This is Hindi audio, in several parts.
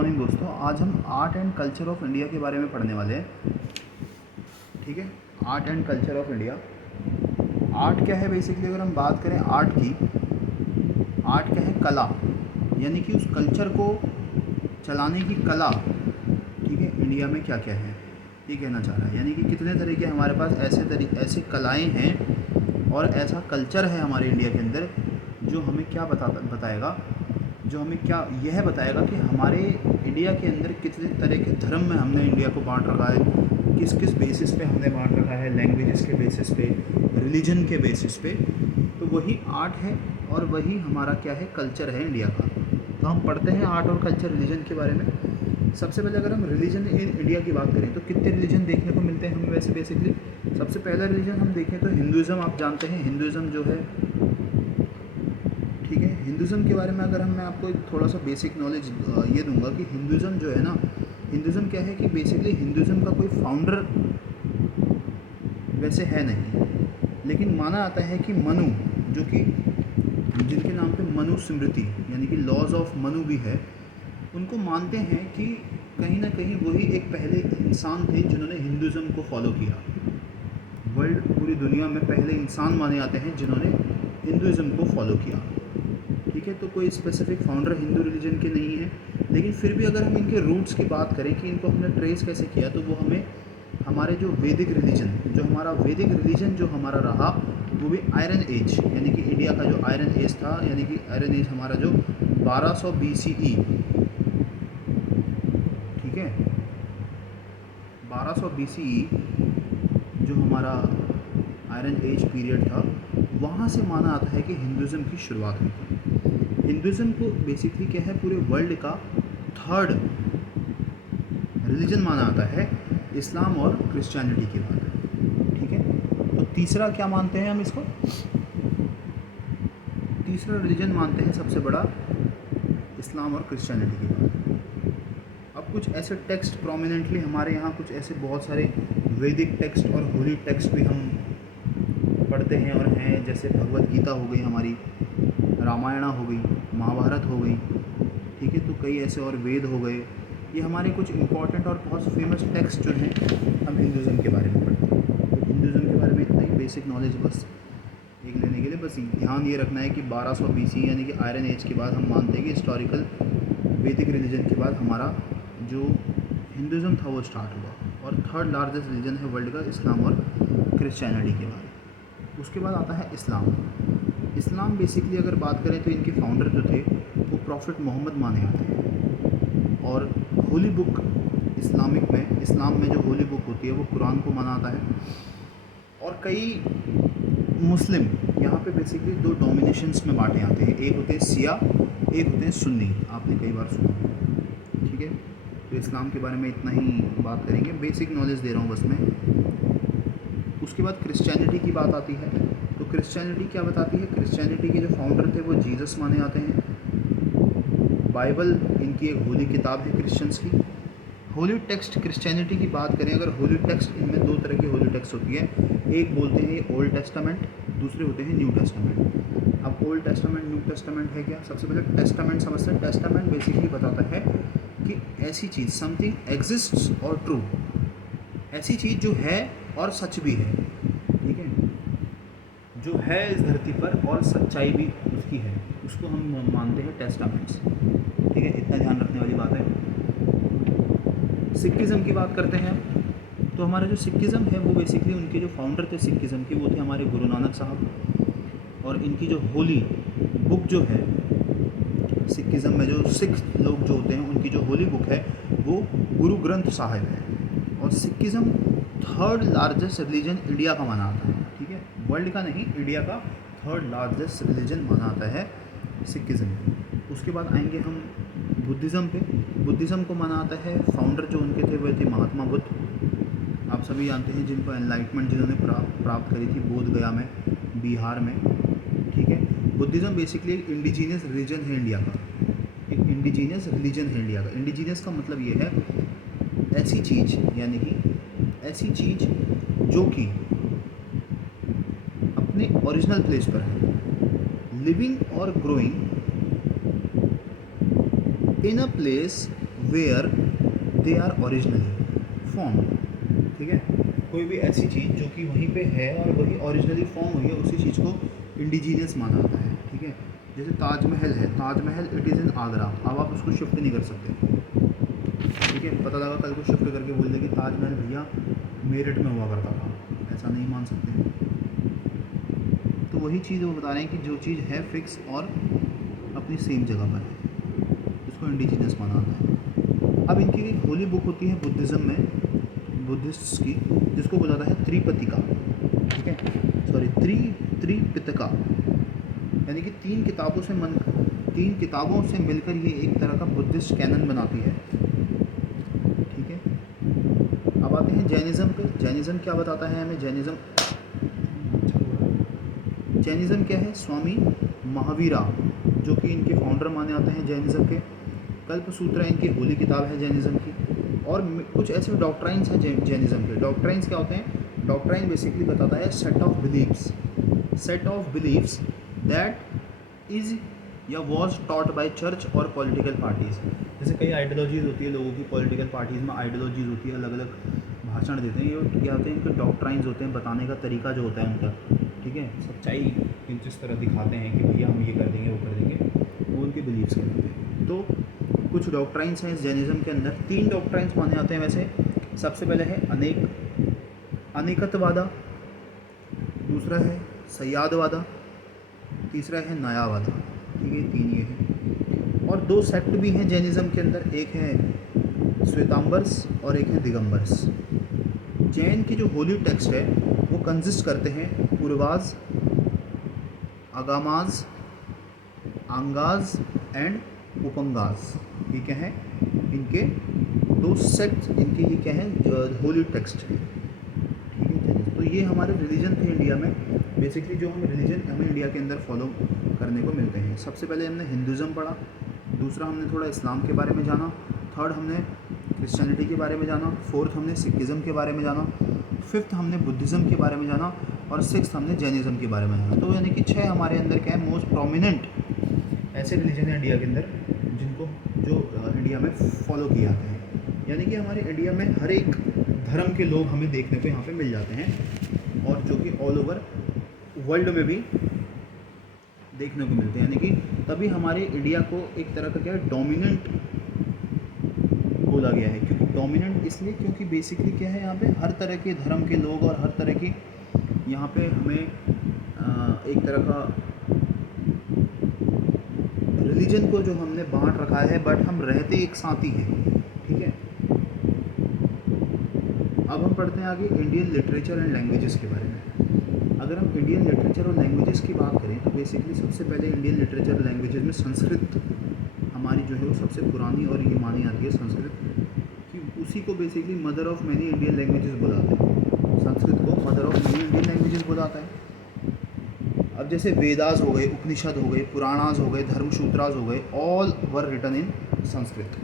मॉर्निंग दोस्तों। आज हम art and culture of India के बारे में पढ़ने वाले हैं। ठीक है, art and culture of India. Art क्या है बेसिकली, अगर हम बात करें आर्ट की, आर्ट क्या है? कला, यानी कि उस कल्चर को चलाने की कला। ठीक है, इंडिया में क्या क्या है ये कहना चाह रहा है, यानी कि कितने तरह के हमारे पास ऐसे कलाएँ हैं और ऐसा कल्चर है हमारे इंडिया के अंदर जो हमें क्या बताएगा, जो हमें क्या यह बताएगा कि हमारे इंडिया के अंदर कितने तरह के धर्म में हमने इंडिया को बांट रखा है, किस किस बेसिस पे हमने बांट रखा है, लैंग्वेजेस के बेसिस पे, रिलीजन के बेसिस पे। तो वही आर्ट है और वही हमारा क्या है, कल्चर है इंडिया का। तो हम पढ़ते हैं आर्ट और कल्चर रिलीजन के बारे में। सबसे पहले अगर हम रिलीजन इन इंडिया की बात करें तो कितने रिलीजन देखने को मिलते हैं हमें वैसे बेसिकली। सबसे पहला रिलीजन हम देखें तो हिंदुज़म। आप जानते हैं हिंदुज़म जो है, ठीक है, हिंदुज़म के बारे में अगर मैं आपको एक थोड़ा सा बेसिक नॉलेज ये दूंगा कि हिंदुज़म जो है ना, हिंदुज़म क्या है कि बेसिकली हिंदुज़म का कोई फाउंडर वैसे है नहीं, लेकिन माना आता है कि मनु, जो कि जिनके नाम पे मनु स्मृति यानी कि लॉज ऑफ मनु भी है, उनको मानते हैं कि कहीं ना कहीं वही एक पहले इंसान थे जिन्होंने हिंदुज़म को फॉलो किया। वर्ल्ड, पूरी दुनिया में पहले इंसान माने जाते हैं जिन्होंने हिंदुज़म को फॉलो किया। ठीक है, तो कोई स्पेसिफिक फाउंडर हिंदू रिलीजन के नहीं है, लेकिन फिर भी अगर हम इनके रूट्स की बात करें कि इनको हमने ट्रेस कैसे किया, तो वो हमें हमारे जो वैदिक रिलीजन, जो हमारा वैदिक रिलीजन जो हमारा रहा, वो भी आयरन एज, यानी कि इंडिया का जो आयरन एज था, यानी कि आयरन एज हमारा जो 1200 BCE, ठीक है, 1200 BCE जो हमारा आयरन एज पीरियड था, वहाँ से माना आता है कि हिंदुज़म की शुरुआत हुई थी। हिंदुज़म को बेसिकली क्या है, पूरे वर्ल्ड का थर्ड रिलीजन माना आता है इस्लाम और क्रिश्चियनिटी के बाद। ठीक है, तो तीसरा क्या मानते हैं हम इसको, तीसरा रिलीजन मानते हैं सबसे बड़ा इस्लाम और क्रिश्चियनिटी के बाद। अब कुछ ऐसे टेक्स्ट प्रोमिनेंटली हमारे यहाँ, कुछ ऐसे बहुत सारे वैदिक टेक्स्ट और होली टेक्स्ट भी हम पढ़ते हैं और हैं, जैसे भगवत गीता हो गई हमारी, रामायण हो गई, महाभारत हो गई। ठीक है, तो कई ऐसे और वेद हो गए। ये हमारे कुछ इंपॉर्टेंट और बहुत फेमस टेक्स्ट जो हैं हम हिंदुज़म के बारे में पढ़ते हैं। तो हिंदुज़म के बारे में इतना ही बेसिक नॉलेज बस एक लेने के लिए बस ध्यान ये रखना है कि 1200 BC यानी कि आयरन एज के बाद हम मानते हैं कि हिस्टोरिकल वैदिक रिलीजन के बाद हमारा जो हिंदुज़म था वो स्टार्ट हुआ, और थर्ड लार्जेस्ट रिलीजन है वर्ल्ड का इस्लाम और क्रिश्चियनिटी के बाद। उसके बाद आता है इस्लाम। इस्लाम बेसिकली अगर बात करें तो इनके फाउंडर जो थे वो प्रॉफिट मोहम्मद माने जाते हैं, और होली बुक इस्लामिक में, इस्लाम में जो होली बुक होती है वो कुरान को माना जाता है। और कई मुस्लिम यहाँ पे बेसिकली दो डोमिनेशंस में बांटे जाते हैं, एक होते हैं सिया, एक होते हैं सुन्नी, आपने कई बार सुना। ठीक है, तो इस्लाम के बारे में इतना ही बात करेंगे, बेसिक नॉलेज दे रहा हूँ बस मैं। उसके बाद क्रिश्चियनिटी की बात आती है, तो क्रिश्चियनिटी क्या बताती है, क्रिश्चियनिटी के जो फाउंडर थे वो जीसस माने जाते हैं। बाइबल इनकी एक होली किताब है क्रिश्चियंस की। होली टेक्स्ट क्रिश्चियनिटी की बात करें अगर, होली टेक्स्ट, इनमें दो तरह की होली टेक्स्ट होती है, एक बोलते हैं ये ओल्ड टेस्टामेंट, दूसरे होते हैं न्यू टेस्टामेंट। अब ओल्ड टेस्टामेंट न्यू टेस्टामेंट है क्या, सबसे पहले टेस्टामेंट समझते हैं। टेस्टामेंट बेसिकली बताता है कि ऐसी चीज़, समथिंग एग्जिस्ट्स और ट्रू, ऐसी चीज़ जो है और सच भी है। ठीक है, जो है इस धरती पर और सच्चाई भी उसकी है, उसको हम मानते हैं टेस्टामेंट्स। ठीक है, इतना ध्यान रखने वाली बात है। सिखिज़म की बात करते हैं, तो हमारा जो सिखिज़म है वो बेसिकली उनके जो फाउंडर थे सिखिज़म के, वो थे हमारे गुरु नानक साहब। और इनकी जो होली बुक जो है सिखिज़म में, जो सिख लोग जो होते हैं उनकी जो होली बुक है वो गुरु ग्रंथ साहिब है। और Sikhism third largest religion India का माना आता है। ठीक है, वर्ल्ड का नहीं, इंडिया का थर्ड लार्जेस्ट रिलीजन माना आता है सिखिज़म। उसके बाद आएंगे हम बुद्धिज़्म पे। बुद्धिज़्म को माना आता है, फाउंडर जो उनके थे वो थे महात्मा बुद्ध। आप सभी जानते हैं जिनको एनलाइटमेंट जिन्होंने प्राप्त करी थी बोध गया में, बिहार में। ठीक है, बुद्धिज़्म बेसिकली एक इंडिजीनियस रिलीजन है इंडिया का, एक इंडिजीनियस रिलीजन है इंडिया का। इंडिजीनियस का मतलब ये है ऐसी चीज़, यानी कि ऐसी चीज़ जो कि अपने ओरिजिनल प्लेस पर है, लिविंग और growing in a place where they are originally form. ठीक है, कोई भी ऐसी चीज़ जो कि वहीं पे है और वही ओरिजिनली फॉर्म हुई है, उसी चीज़ को इंडिजीनियस माना जाता है। ठीक है, जैसे ताजमहल है, Taj Mahal it is in Agra, अब आप उसको शिफ्ट नहीं कर सकते। ठीक है, पता लगा कल को शिफ्ट करके बोल दे कि ताजमहल भैया मेरठ में हुआ करता था, ऐसा नहीं मान सकते। तो वही चीज़ वो बता रहे हैं कि जो चीज़ है फिक्स और अपनी सेम जगह पर है, उसको इंडिजीनियस माना जाता है। अब इनकी एक होली बुक होती है बुद्धिज़्म में, बुद्धिस्ट्स की, जिसको बोला जाता है त्रिपिटका। ठीक है, सॉरी त्रिपिटका, यानी कि तीन किताबों से मिलकर ये एक तरह का बुद्धिस्ट कैनन बनाती है। ठीक है, अब आते हैं जैनिज़्म पे। जैनिज़्म क्या बताता है हमें? जैनिज़्म क्या है? स्वामी महावीरा, जो कि इनके फाउंडर माने जाते हैं जैनिज़्म के। कल्पसूत्र इनकी होली किताब है जैनिज़्म की। और कुछ ऐसे डॉक्ट्राइन्स हैं जैनिज़्म के। डॉक्ट्राइन्स क्या होते हैं? डॉक्ट्राइन बेसिकली बताता है set of believes that is या वॉज टॉट बाय चर्च और पॉलिटिकल पार्टीज़। जैसे कई आइडियोलॉजीज़ होती है लोगों की, पॉलिटिकल पार्टीज़ में आइडियोलॉजीज़ होती है, अलग अलग भाषण देते हैं, ये क्या होते हैं? इनके डॉक्ट्राइन्स होते हैं, बताने का तरीका जो होता है उनका। ठीक है, सच्चाई जिस तरह दिखाते हैं कि भैया हम ये कर देंगे, वो कर देंगे, वो उनके बिलीव्स कहलाते हैं। तो कुछ डॉक्ट्राइन्स हैं इस जैनिज़्म के अंदर। 3 डॉक्ट्राइन्स माने जाते हैं वैसे। सबसे पहले है अनेकत्ववादा, दूसरा है सयादवादा, तीसरा है न्यायवादा। ठीक है, 3 ये हैं। और 2 सेक्ट भी हैं जैनिज़्म के अंदर, एक है श्वेतांबर्स और एक है दिगंबर्स। जैन की जो होली टेक्स्ट है वो कंसिस्ट करते हैं पूर्वाज, आगामाज, आंगाज एंड उपंगाज। ये क्या है? इनके 2 सेक्ट, इनके ये क्या है? होली टेक्स्ट है। ठीक है, तो ये हमारे रिलीजन थे इंडिया में। बेसिकली जो हमें इंडिया के अंदर फॉलो करने को मिलते हैं। सबसे पहले हमने हिंदुज़म पढ़ा, दूसरा हमने थोड़ा इस्लाम के बारे में जाना, थर्ड हमने क्रिश्चियनिटी के बारे में जाना, फोर्थ हमने सिखिज़म के बारे में जाना, फिफ्थ हमने बुद्धिज़्म के बारे में जाना, और सिक्स्थ हमने जैनिज़्म के बारे में जाना। तो यानी कि 6 हमारे अंदर क्या है? मोस्ट प्रोमिनेंट ऐसे रिलीजन है इंडिया के अंदर जो इंडिया में फॉलो किए जाते हैं। यानी कि हमारे इंडिया में हर एक धर्म के लोग हमें देखने को यहाँ पे मिल जाते हैं, और जो कि ऑल ओवर वर्ल्ड में भी देखने को मिलते हैं। यानी कि तभी हमारे इंडिया को एक तरह का क्या है? डोमिनेंट बोला गया है। क्योंकि डोमिनेंट इसलिए क्योंकि बेसिकली क्या है, यहाँ पे हर तरह के धर्म के लोग और हर तरह की यहाँ पे हमें एक तरह का रिलीजन को जो हमने बांट रखा है, बट हम रहते एक साथ ही हैं। ठीक है, अब हम पढ़ते हैं आगे इंडियन लिटरेचर एंड लैंग्वेजेस के बारे में। अगर हम इंडियन लिटरेचर और लैंग्वेजेस की बात करें तो बेसिकली सबसे पहले इंडियन लिटरेचर और लैंग्वेजेस में संस्कृत हमारी जो है वो सबसे पुरानी और ये मानी जाती है संस्कृत, कि उसी को basically mother of many Indian languages बुलाते हैं। संस्कृत को mother of many Indian languages बुलाता है। अब जैसे वेदास हो गए, उपनिषद हो गए, पुराणास हो गए, धर्मसूत्रास हो गए, all were written in Sanskrit.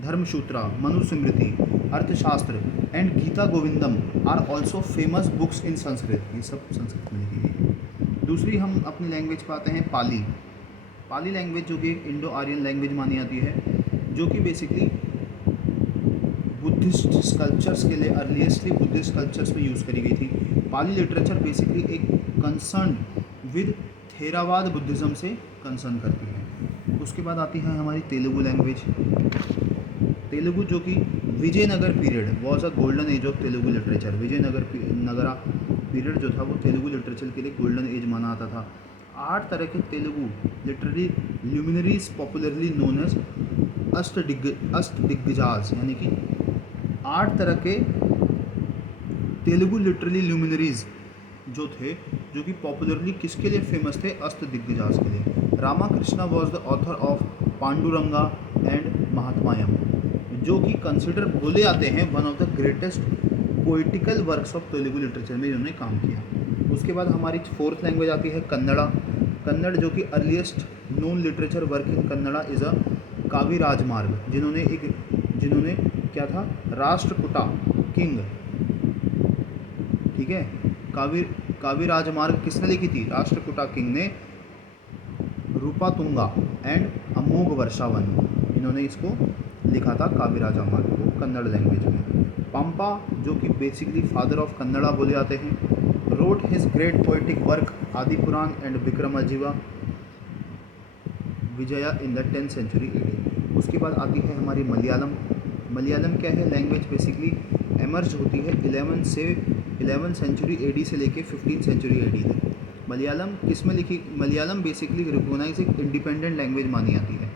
Dharmasutra, Manusmriti, Arthashastra and Gita Govindam are also famous books in Sanskrit. ये सब संस्कृत में लिखी गई। दूसरी हम अपनी लैंग्वेज पाते हैं पाली लैंग्वेज, जो कि एक इंडो आर्यन लैंग्वेज मानी जाती है, जो कि बेसिकली बुद्धिस्ट स्कल्पचर्स के लिए अर्लीस्टली बुद्धिस्ट स्कल्पचर्स में यूज़ करी गई थी। पाली लिटरेचर बेसिकली एक कंसर्न विद थेरावाद बुद्धिज़्म से कंसर्न करती है। उसके बाद आती है हमारी तेलुगु लैंग्वेज। तेलुगु जो कि Vijayanagar period was a golden age of Telugu literature. नगरा पीरियड जो था वो तेलुगु लिटरेचर के लिए गोल्डन एज माना आता था। 8 तरह के Telugu literary luminaries popularly known as Ashtadiggajas, यानी कि 8 तरह के तेलुगु लिटरेरी ल्यूमिनरीज जो थे, जो कि पॉपुलरली किसके लिए फेमस थे? अष्टदिग्गजाज के लिए। Ramakrishna was the author of Panduranga and Mahatmyam, जो कि कंसिडर बोले जाते हैं one of the greatest poetical works of Telugu literature में इन्होंने काम किया। उसके बाद हमारी फोर्थ लैंग्वेज आती है कन्नड़, जो कि earliest known literature work in Kannada is a कावी राजमार्ग, जिन्होंने क्या था? राष्ट्रकूटा किंग। ठीक है, कावी राजमार्ग किसने लिखी थी? राष्ट्रकूटा किंग ने। रूपातुंगा एंड अमोघ वर्षावन, इन्होंने इसको लिखा था काविराज अम्माल को कन्नड़ लैंग्वेज में। पंपा जो कि बेसिकली फादर ऑफ कन्नड़ा बोले जाते हैं, wrote his great poetic work Adi Purana and Vikramarjuna Vijaya in the 10th century AD. उसके बाद आती है हमारी मलयालम। मलयालम क्या है, लैंग्वेज बेसिकली एमर्ज होती है 11 सेंचुरी एडी से लेके 15 सेंचुरी एडी तक। मलयालम किस में लिखी, मलयालम बेसिकली रिकोगनाइज एक इंडिपेंडेंट लैंग्वेज मानी जाती है।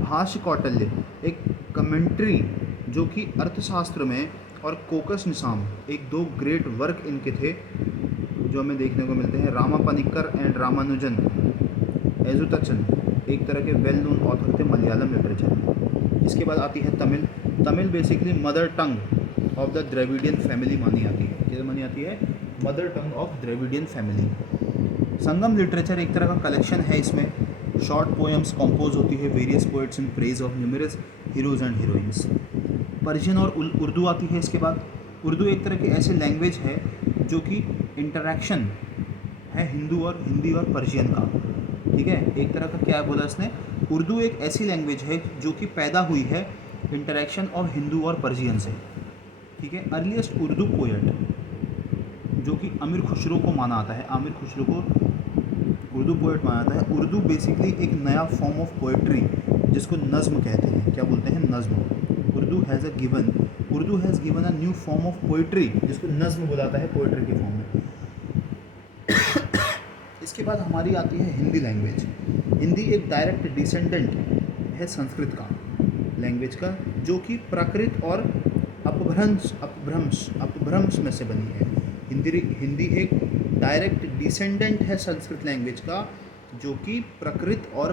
भाष्य कौटिल्य एक कमेंट्री जो कि अर्थशास्त्र में, और कोकस निसाम एक दो ग्रेट वर्क इनके थे जो हमें देखने को मिलते हैं। रामा पनिक्कर एंड रामानुजन एजुतचन एक तरह के वेल नोन ऑथर थे मलयालम लिटरेचर। इसके बाद आती है Tamil. Tamil basically mother tongue of the Dravidian family मानी जाती है। क्या मानी जाती है? Mother tongue of Dravidian family. Sangam literature एक तरह का कलेक्शन है, इसमें शॉर्ट पोएम्स कंपोज होती है various poets in praise of numerous heroes and heroines. Persian और उर्दू आती है इसके बाद। उर्दू एक तरह की ऐसी लैंग्वेज है जो कि इंटरेक्शन है हिंदी और पर्शियन का, ठीक है। एक तरह का क्या बोला इसने, उर्दू एक ऐसी लैंग्वेज है जो कि पैदा हुई है इंटरेक्शन ऑफ हिंदू और पर्शियन से, ठीक है। अर्लीस्ट उर्दू पोएट जो कि आमिर खुसरो को माना आता है, आमिर खुसरो को उर्दू पोएट माना जाता है। उर्दू बेसिकली एक नया फॉर्म ऑफ पोएट्री जिसको नज़्म कहते हैं, क्या बोलते हैं? नज़्म। Urdu has given a new form of poetry जिसको नज़्म बुलाता है पोएट्री के फॉर्म में। इसके बाद हमारी आती है हिंदी लैंग्वेज। हिंदी एक डायरेक्ट डिसेंडेंट है संस्कृत का लैंग्वेज का, जो कि प्राकृत और अपभ्रंश में से बनी है। हिंदी एक डायरेक्ट डिसेंडेंट है संस्कृत लैंग्वेज का, जो कि प्रकृत और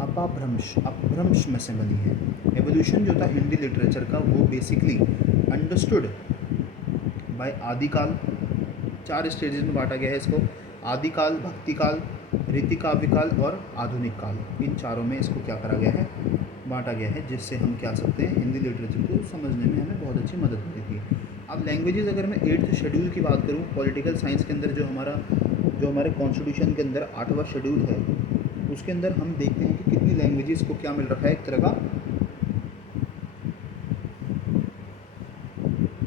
अपभ्रंश में से बनी है। एवोल्यूशन जो था हिंदी लिटरेचर का वो बेसिकली अंडरस्टूड बाय आदिकाल। 4 स्टेजेस में बांटा गया है इसको, आदिकाल, भक्तिकाल, रीतिकाव्यकाल और आधुनिक काल। इन चारों में इसको क्या करा गया है, बांटा गया है, जिससे हम क्या सकते हैं हिंदी लिटरेचर को समझने में हमें बहुत अच्छी मदद मिलती है। अब लैंग्वेजेस अगर मैं 8th शेड्यूल की बात करूँ पॉलिटिकल साइंस के अंदर, जो हमारे कॉन्स्टिट्यूशन के अंदर 8वां शेड्यूल है, उसके अंदर हम देखते हैं कि कितनी लैंग्वेजेस को क्या मिल रखा है, एक तरह का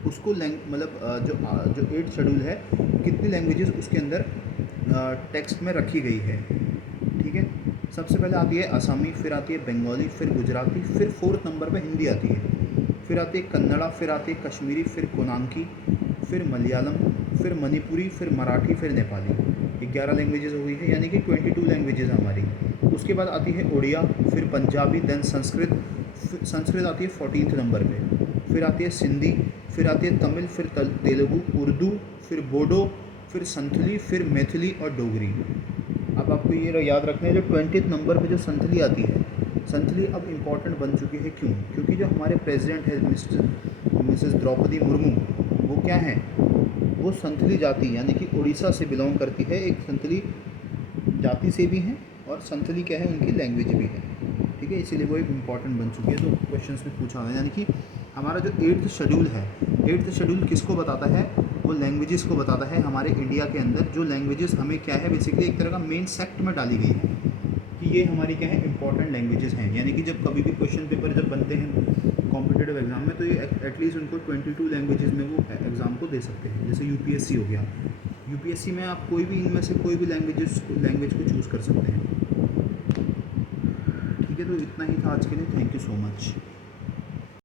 उसको मतलब जो 8th शेड्यूल है कितनी लैंग्वेजेस उसके अंदर टेक्स्ट में रखी गई है, ठीक है। सबसे पहले आती है असमी, फिर आती है बंगाली, फिर गुजराती, फिर 4th नंबर पे हिंदी आती है, फिर आती है कन्नड़ा, फिर आती है कश्मीरी, फिर कोनांकी, फिर मलयालम, फिर मणिपुरी, फिर मराठी, फिर नेपाली। 11 लैंग्वेजेस हो गई है, यानी कि 22 लैंग्वेजेस हमारी। उसके बाद आती है उड़िया, फिर पंजाबी, देन संस्कृत आती है 14th नंबर पे, फिर आती है सिंधी, फिर आती है तमिल, फिर तेलुगु, उर्दू, फिर बोडो, फिर संथली, फिर मैथिली और डोगरी। अब आपको ये याद रखना है जो 20th नंबर पे जो संथली आती है, संथली अब इम्पॉर्टेंट बन चुकी है। क्यों? क्योंकि जो हमारे प्रेसिडेंट है मिसेस द्रौपदी मुर्मू, वो क्या है, वो संथली जाति यानी कि उड़ीसा से बिलोंग करती है, एक संथली जाति से भी हैं और संथली क्या है उनकी लैंग्वेज भी है, ठीक है। इसीलिए वो एक इम्पॉर्टेंट बन चुकी है, तो क्वेश्चंस में पूछा है। यानी कि हमारा जो 8th शेड्यूल है, 8th शेड्यूल किसको बताता है, वो लैंग्वेजेस को बताता है। हमारे इंडिया के अंदर जो लैंग्वेजेस हमें क्या है बेसिकली एक तरह का मेन सेक्ट में डाली गई है कि ये हमारी क्या है इंपॉर्टेंट लैंग्वेजेस हैं। यानी कि जब कभी भी क्वेश्चन पेपर जब बनते हैं कॉम्पिटिटिव एग्जाम में, तो ये एटलीस्ट उनको 22 लैंग्वेजेस में वो एग्ज़ाम को दे सकते हैं। जैसे यूपीएससी हो गया, यूपीएससी में आप कोई भी इनमें से कोई भी लैंग्वेज को चूज़ कर सकते हैं, ठीक है। तो इतना ही था आज के लिए, थैंक यू सो मच।